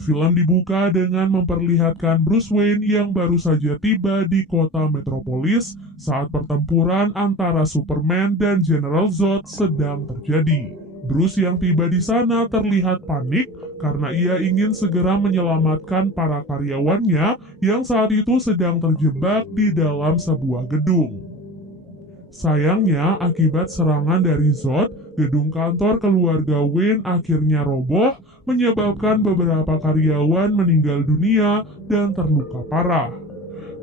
Film dibuka dengan memperlihatkan Bruce Wayne yang baru saja tiba di kota Metropolis saat pertempuran antara Superman dan General Zod sedang terjadi. Bruce yang tiba di sana terlihat panik karena ia ingin segera menyelamatkan para karyawannya yang saat itu sedang terjebak di dalam sebuah gedung. Sayangnya, akibat serangan dari Zod, gedung kantor keluarga Wayne akhirnya roboh, menyebabkan beberapa karyawan meninggal dunia dan terluka parah.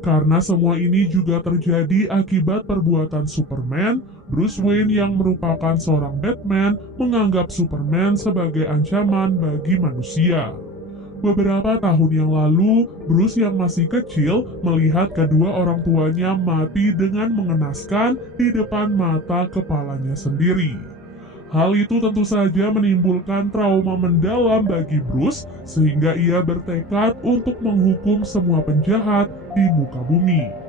Karena semua ini juga terjadi akibat perbuatan Superman, Bruce Wayne yang merupakan seorang Batman menganggap Superman sebagai ancaman bagi manusia. Beberapa tahun yang lalu, Bruce yang masih kecil melihat kedua orang tuanya mati dengan mengenaskan di depan mata kepalanya sendiri. Hal itu tentu saja menimbulkan trauma mendalam bagi Bruce sehingga ia bertekad untuk menghukum semua penjahat di muka bumi.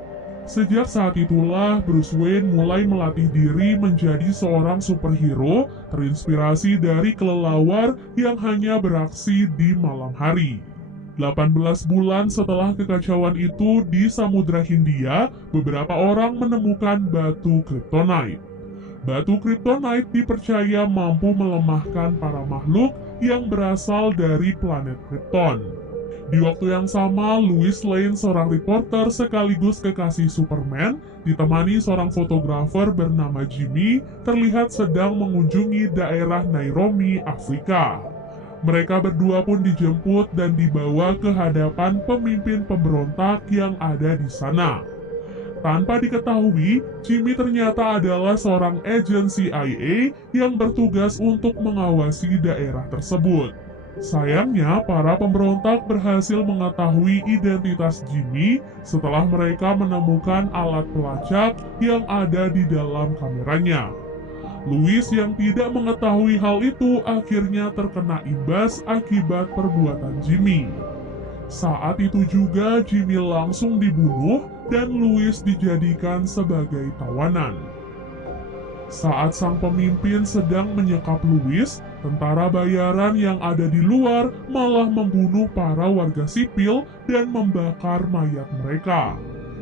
Sejak saat itulah Bruce Wayne mulai melatih diri menjadi seorang superhero terinspirasi dari kelelawar yang hanya beraksi di malam hari. 18 bulan setelah kekacauan itu di Samudra Hindia, beberapa orang menemukan batu Kryptonite. Batu Kryptonite dipercaya mampu melemahkan para makhluk yang berasal dari planet Krypton. Di waktu yang sama, Lois Lane, seorang reporter sekaligus kekasih Superman, ditemani seorang fotografer bernama Jimmy, terlihat sedang mengunjungi daerah Nairobi, Afrika. Mereka berdua pun dijemput dan dibawa ke hadapan pemimpin pemberontak yang ada di sana. Tanpa diketahui, Jimmy ternyata adalah seorang agen CIA yang bertugas untuk mengawasi daerah tersebut. Sayangnya, para pemberontak berhasil mengetahui identitas Jimmy setelah mereka menemukan alat pelacak yang ada di dalam kameranya. Louis yang tidak mengetahui hal itu akhirnya terkena imbas akibat perbuatan Jimmy. Saat itu juga Jimmy langsung dibunuh dan Louis dijadikan sebagai tawanan. Saat sang pemimpin sedang menyekap Louis, tentara bayaran yang ada di luar malah membunuh para warga sipil dan membakar mayat mereka.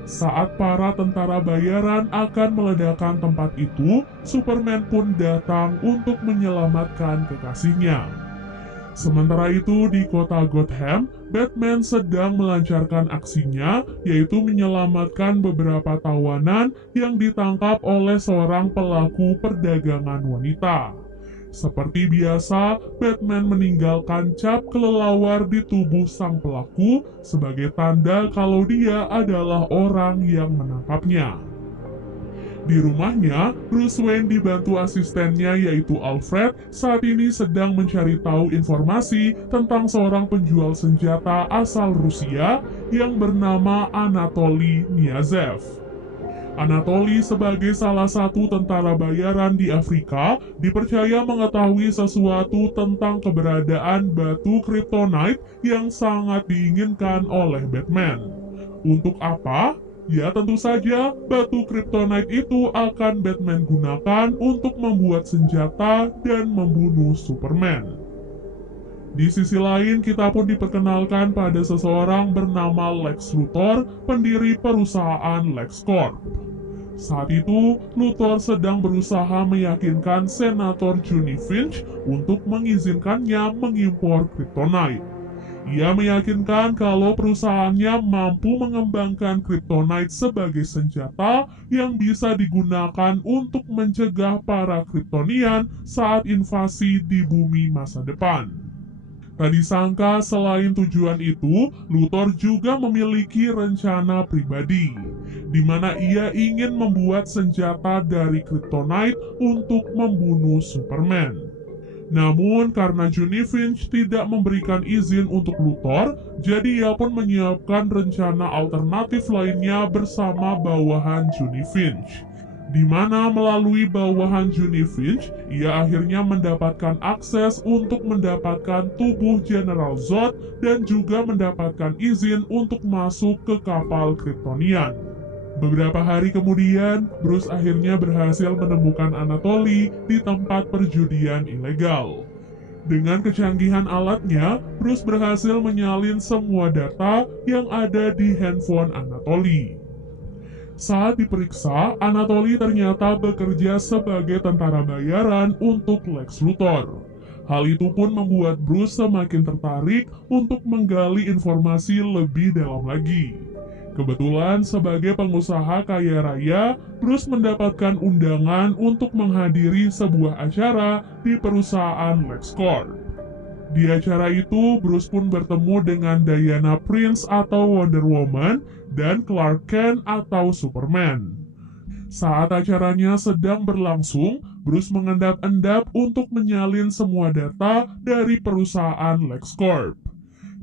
Saat para tentara bayaran akan meledakkan tempat itu, Superman pun datang untuk menyelamatkan kekasihnya. Sementara itu di kota Gotham, Batman sedang melancarkan aksinya, yaitu menyelamatkan beberapa tawanan yang ditangkap oleh seorang pelaku perdagangan wanita. Seperti biasa, Batman meninggalkan cap kelelawar di tubuh sang pelaku sebagai tanda kalau dia adalah orang yang menangkapnya. Di rumahnya, Bruce Wayne dibantu asistennya yaitu Alfred saat ini sedang mencari tahu informasi tentang seorang penjual senjata asal Rusia yang bernama Anatoly Niazev. Anatoly sebagai salah satu tentara bayaran di Afrika dipercaya mengetahui sesuatu tentang keberadaan batu Kryptonite yang sangat diinginkan oleh Batman. Untuk apa? Ya tentu saja, batu Kryptonite itu akan Batman gunakan untuk membuat senjata dan membunuh Superman. Di sisi lain, kita pun diperkenalkan pada seseorang bernama Lex Luthor, pendiri perusahaan LexCorp. Saat itu, Luthor sedang berusaha meyakinkan Senator Johnny Finch untuk mengizinkannya mengimpor Kryptonite. Ia meyakinkan kalau perusahaannya mampu mengembangkan Kryptonite sebagai senjata yang bisa digunakan untuk mencegah para Kryptonian saat invasi di bumi masa depan. Tak disangka selain tujuan itu, Luthor juga memiliki rencana pribadi, di mana ia ingin membuat senjata dari Kryptonite untuk membunuh Superman. Namun karena Johnny Finch tidak memberikan izin untuk Luthor, jadi ia pun menyiapkan rencana alternatif lainnya bersama bawahan Johnny Finch. Di mana melalui bawahan Johnny Finch, ia akhirnya mendapatkan akses untuk mendapatkan tubuh General Zod dan juga mendapatkan izin untuk masuk ke kapal Kryptonian. Beberapa hari kemudian, Bruce akhirnya berhasil menemukan Anatoly di tempat perjudian ilegal. Dengan kecanggihan alatnya, Bruce berhasil menyalin semua data yang ada di handphone Anatoly. Saat diperiksa, Anatoly ternyata bekerja sebagai tentara bayaran untuk Lex Luthor. Hal itu pun membuat Bruce semakin tertarik untuk menggali informasi lebih dalam lagi. Kebetulan sebagai pengusaha kaya raya, Bruce mendapatkan undangan untuk menghadiri sebuah acara di perusahaan LexCorp. Di acara itu, Bruce pun bertemu dengan Diana Prince atau Wonder Woman dan Clark Kent atau Superman. Saat acaranya sedang berlangsung, Bruce mengendap-endap untuk menyalin semua data dari perusahaan LexCorp.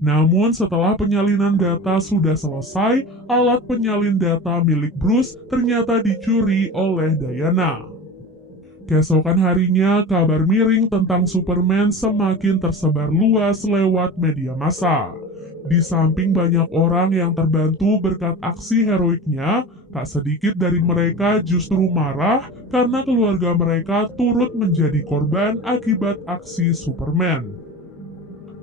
Namun setelah penyalinan data sudah selesai, alat penyalin data milik Bruce ternyata dicuri oleh Diana. Keesokan harinya, kabar miring tentang Superman semakin tersebar luas lewat media massa. Di samping banyak orang yang terbantu berkat aksi heroiknya, tak sedikit dari mereka justru marah karena keluarga mereka turut menjadi korban akibat aksi Superman.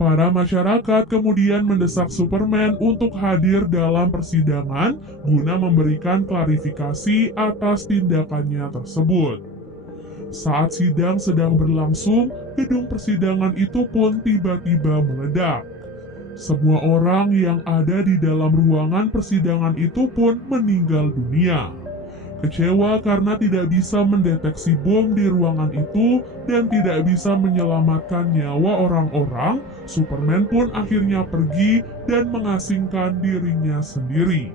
Para masyarakat kemudian mendesak Superman untuk hadir dalam persidangan guna memberikan klarifikasi atas tindakannya tersebut. Saat sidang sedang berlangsung, gedung persidangan itu pun tiba-tiba meledak. Semua orang yang ada di dalam ruangan persidangan itu pun meninggal dunia. Kecewa karena tidak bisa mendeteksi bom di ruangan itu dan tidak bisa menyelamatkan nyawa orang-orang, Superman pun akhirnya pergi dan mengasingkan dirinya sendiri.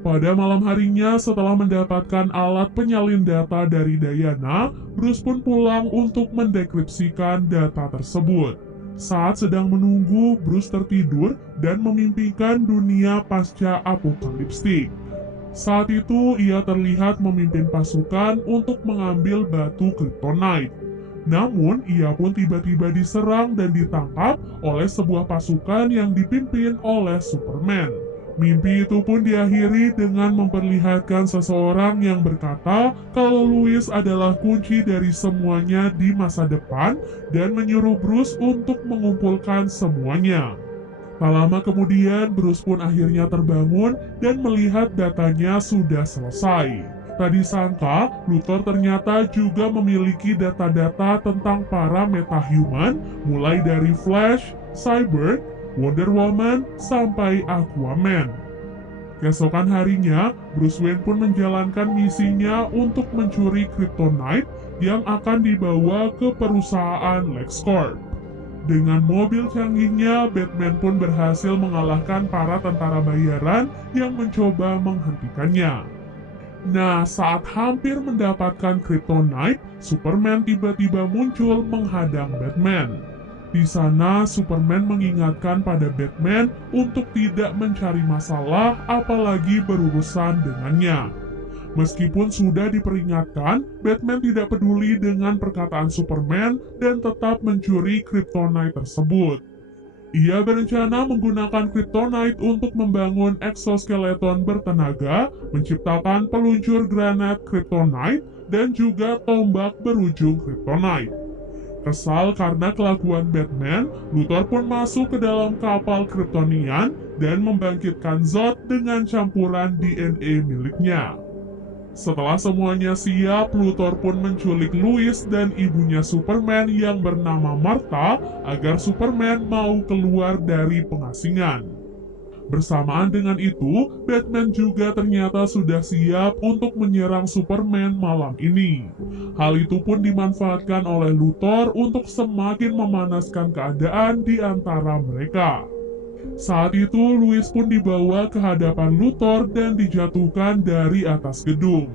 Pada malam harinya, setelah mendapatkan alat penyalin data dari Diana, Bruce pun pulang untuk mendekripsikan data tersebut. Saat sedang menunggu, Bruce tertidur dan memimpikan dunia pasca apokaliptik. Saat itu, ia terlihat memimpin pasukan untuk mengambil batu Kryptonite. Namun, ia pun tiba-tiba diserang dan ditangkap oleh sebuah pasukan yang dipimpin oleh Superman. Mimpi itu pun diakhiri dengan memperlihatkan seseorang yang berkata kalau Lois adalah kunci dari semuanya di masa depan dan menyuruh Bruce untuk mengumpulkan semuanya. Tak lama kemudian, Bruce pun akhirnya terbangun dan melihat datanya sudah selesai. Tak disangka, Luthor ternyata juga memiliki data-data tentang para metahuman, mulai dari Flash, Cyborg, Wonder Woman, sampai Aquaman. Keesokan harinya, Bruce Wayne pun menjalankan misinya untuk mencuri Kryptonite yang akan dibawa ke perusahaan LexCorp. Dengan mobil canggihnya, Batman pun berhasil mengalahkan para tentara bayaran yang mencoba menghentikannya. Nah, saat hampir mendapatkan Kryptonite, Superman tiba-tiba muncul menghadang Batman. Di sana, Superman mengingatkan pada Batman untuk tidak mencari masalah apalagi berurusan dengannya. Meskipun sudah diperingatkan, Batman tidak peduli dengan perkataan Superman dan tetap mencuri Kryptonite tersebut. Ia berencana menggunakan Kryptonite untuk membangun eksoskeleton bertenaga, menciptakan peluncur granat Kryptonite, dan juga tombak berujung Kryptonite. Kesal karena kelakuan Batman, Luthor pun masuk ke dalam kapal Kryptonian dan membangkitkan Zod dengan campuran DNA miliknya. Setelah semuanya siap, Luthor pun menculik Lois dan ibunya Superman yang bernama Martha agar Superman mau keluar dari pengasingan. Bersamaan dengan itu, Batman juga ternyata sudah siap untuk menyerang Superman malam ini. Hal itu pun dimanfaatkan oleh Luthor untuk semakin memanaskan keadaan di antara mereka. Saat itu, Lois pun dibawa ke hadapan Luthor dan dijatuhkan dari atas gedung.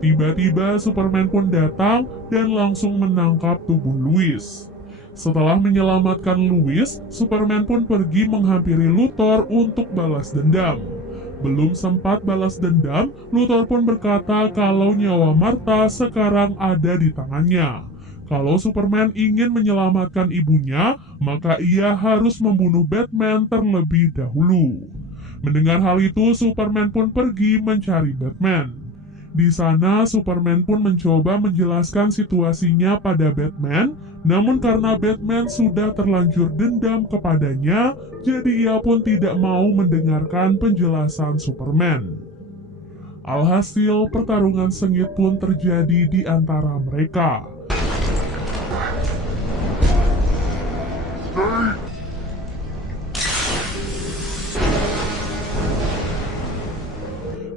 Tiba-tiba Superman pun datang dan langsung menangkap tubuh Lois. Setelah menyelamatkan Lois, Superman pun pergi menghampiri Luthor untuk balas dendam. Belum sempat balas dendam, Luthor pun berkata kalau nyawa Martha sekarang ada di tangannya. Kalau Superman ingin menyelamatkan ibunya, maka ia harus membunuh Batman terlebih dahulu. Mendengar hal itu, Superman pun pergi mencari Batman. Di sana, Superman pun mencoba menjelaskan situasinya pada Batman, namun karena Batman sudah terlanjur dendam kepadanya, jadi ia pun tidak mau mendengarkan penjelasan Superman. Alhasil, pertarungan sengit pun terjadi di antara mereka.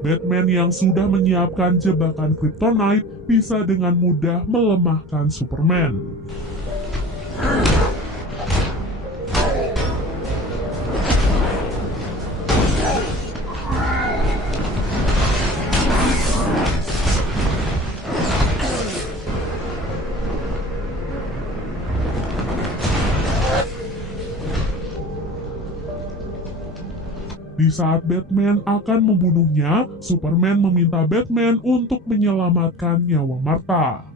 Batman yang sudah menyiapkan jebakan Kryptonite bisa dengan mudah melemahkan Superman. Di saat Batman akan membunuhnya, Superman meminta Batman untuk menyelamatkan nyawa Martha.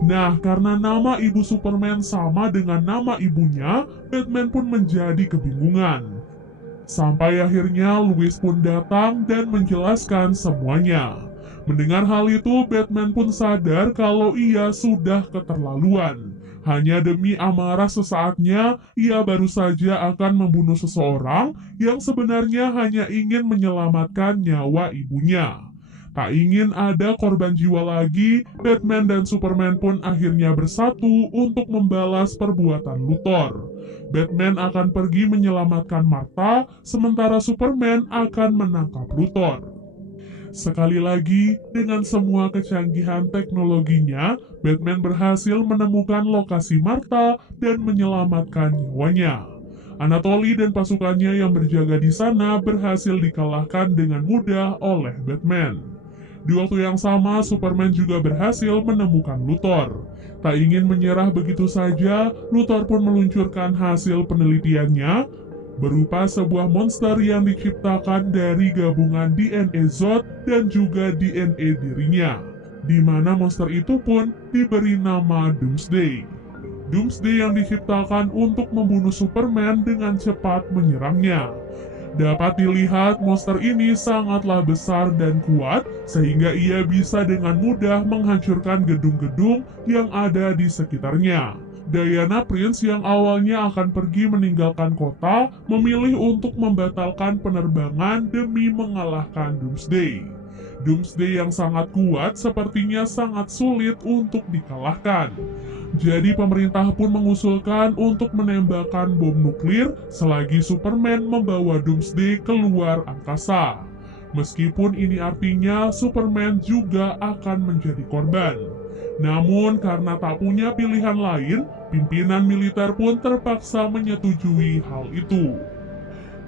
Nah, karena nama ibu Superman sama dengan nama ibunya, Batman pun menjadi kebingungan. Sampai akhirnya Lois pun datang dan menjelaskan semuanya. Mendengar hal itu, Batman pun sadar kalau ia sudah keterlaluan. Hanya demi amarah sesaatnya, ia baru saja akan membunuh seseorang yang sebenarnya hanya ingin menyelamatkan nyawa ibunya. Tak ingin ada korban jiwa lagi, Batman dan Superman pun akhirnya bersatu untuk membalas perbuatan Luthor. Batman akan pergi menyelamatkan Martha, sementara Superman akan menangkap Luthor. Sekali lagi, dengan semua kecanggihan teknologinya, Batman berhasil menemukan lokasi Martha dan menyelamatkan nyawanya. Anatoly dan pasukannya yang berjaga di sana berhasil dikalahkan dengan mudah oleh Batman. Di waktu yang sama, Superman juga berhasil menemukan Luthor. Tak ingin menyerah begitu saja, Luthor pun meluncurkan hasil penelitiannya, berupa sebuah monster yang diciptakan dari gabungan DNA Zod dan juga DNA dirinya, di mana monster itu pun diberi nama Doomsday. Doomsday yang diciptakan untuk membunuh Superman dengan cepat menyerangnya. Dapat dilihat monster ini sangatlah besar dan kuat, sehingga ia bisa dengan mudah menghancurkan gedung-gedung yang ada di sekitarnya. Diana Prince yang awalnya akan pergi meninggalkan kota, memilih untuk membatalkan penerbangan demi mengalahkan Doomsday. Doomsday yang sangat kuat sepertinya sangat sulit untuk dikalahkan. Jadi pemerintah pun mengusulkan untuk menembakkan bom nuklir selagi Superman membawa Doomsday keluar angkasa. Meskipun ini artinya Superman juga akan menjadi korban. Namun karena tak punya pilihan lain, pimpinan militer pun terpaksa menyetujui hal itu.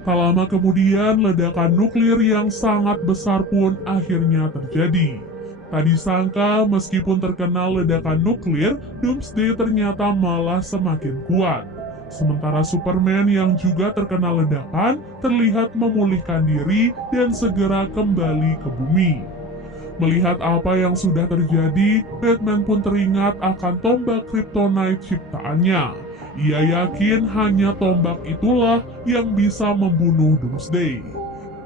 Tak lama kemudian, ledakan nuklir yang sangat besar pun akhirnya terjadi. Tak disangka, meskipun terkena ledakan nuklir, Doomsday ternyata malah semakin kuat. Sementara Superman yang juga terkena ledakan terlihat memulihkan diri dan segera kembali ke bumi. Melihat apa yang sudah terjadi, Batman pun teringat akan tombak Kryptonite ciptaannya. Ia yakin hanya tombak itulah yang bisa membunuh Doomsday.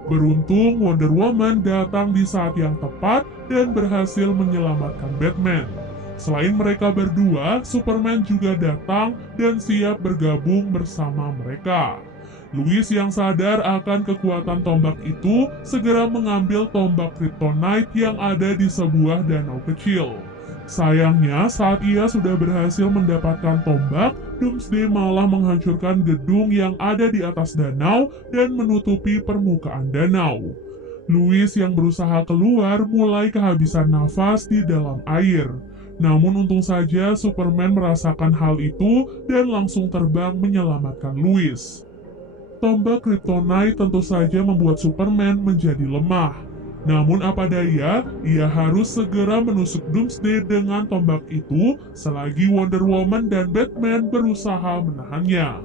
Beruntung Wonder Woman datang di saat yang tepat dan berhasil menyelamatkan Batman. Selain mereka berdua, Superman juga datang dan siap bergabung bersama mereka. Lois yang sadar akan kekuatan tombak itu segera mengambil tombak Kryptonite yang ada di sebuah danau kecil. Sayangnya, saat ia sudah berhasil mendapatkan tombak, Doomsday malah menghancurkan gedung yang ada di atas danau dan menutupi permukaan danau. Lois yang berusaha keluar mulai kehabisan nafas di dalam air. Namun untung saja Superman merasakan hal itu dan langsung terbang menyelamatkan Lois. Tombak Kryptonite tentu saja membuat Superman menjadi lemah. Namun apa daya, ia harus segera menusuk Doomsday dengan tombak itu selagi Wonder Woman dan Batman berusaha menahannya.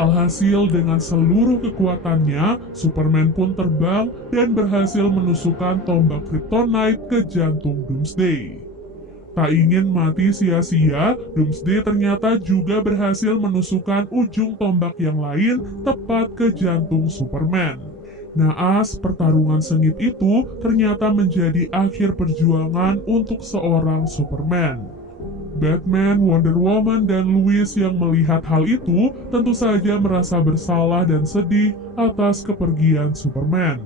Alhasil dengan seluruh kekuatannya, Superman pun terbang dan berhasil menusukkan tombak Kryptonite ke jantung Doomsday. Tak ingin mati sia-sia, Doomsday ternyata juga berhasil menusukkan ujung tombak yang lain tepat ke jantung Superman. Naas, pertarungan sengit itu ternyata menjadi akhir perjuangan untuk seorang Superman. Batman, Wonder Woman, dan Lois yang melihat hal itu tentu saja merasa bersalah dan sedih atas kepergian Superman.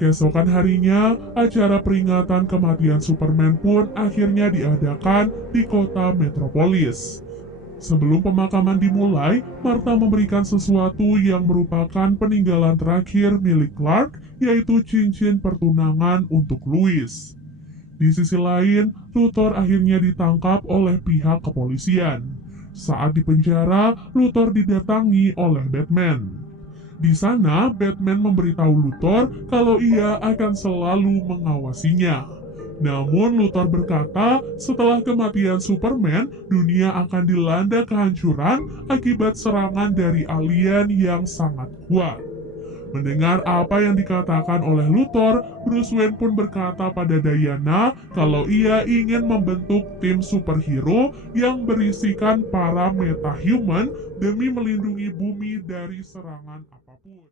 Keesokan harinya, acara peringatan kematian Superman pun akhirnya diadakan di kota Metropolis. Sebelum pemakaman dimulai, Martha memberikan sesuatu yang merupakan peninggalan terakhir milik Clark, yaitu cincin pertunangan untuk Lois. Di sisi lain, Luthor akhirnya ditangkap oleh pihak kepolisian. Saat di penjara, Luthor didatangi oleh Batman. Di sana, Batman memberitahu Luthor kalau ia akan selalu mengawasinya. Namun Luthor berkata, setelah kematian Superman, dunia akan dilanda kehancuran akibat serangan dari alien yang sangat kuat. Mendengar apa yang dikatakan oleh Luthor, Bruce Wayne pun berkata pada Diana kalau ia ingin membentuk tim superhero yang berisikan para metahuman demi melindungi bumi dari serangan apapun.